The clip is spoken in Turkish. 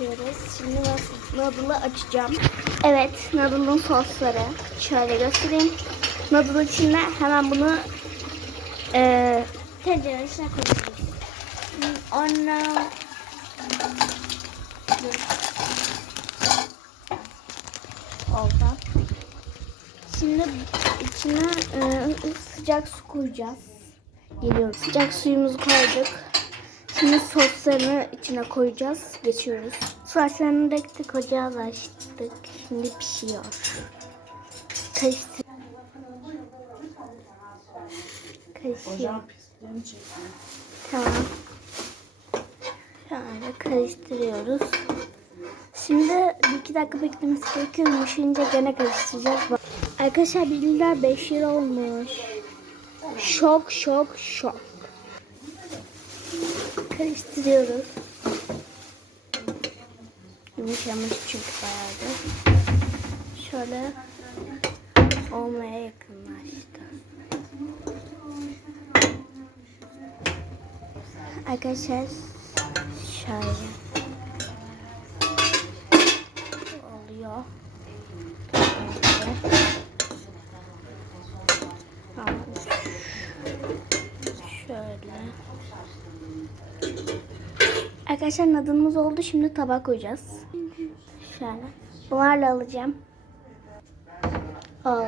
yapıyoruz. Şimdi noodle'ı açacağım. Evet, noodle'ın sosları. Şöyle göstereyim. Noodle içine hemen bunu e, tencerenin içine koyuyoruz. Ondan oldu. Şimdi içine e, sıcak su koyacağız. Geliyoruz. Sıcak suyumuzu koyduk. Şimdi soslarını içine koyacağız. Geçiyoruz. Soslarını döktük, ocağı da açtık. Şimdi pişiyor. Karıştır. Karışıyor. Tamam. Şöyle karıştırıyoruz. Şimdi bir iki dakika beklemesi gerekiyor. Yumuşayınca gene karıştıracağız. Arkadaşlar bilgiler 5 lira olmuş. Şok şok şok. Karıştırıyoruz. Yumuşamış çünkü bayağı da. Şöyle olmaya yakınlaştı. Arkadaşlar şöyle oluyor. Böyle. Tamam. Şöyle. Arkadaşlar nadımız oldu. Şimdi tabak koyacağız. Şöyle. Bunlarla alacağım. Al.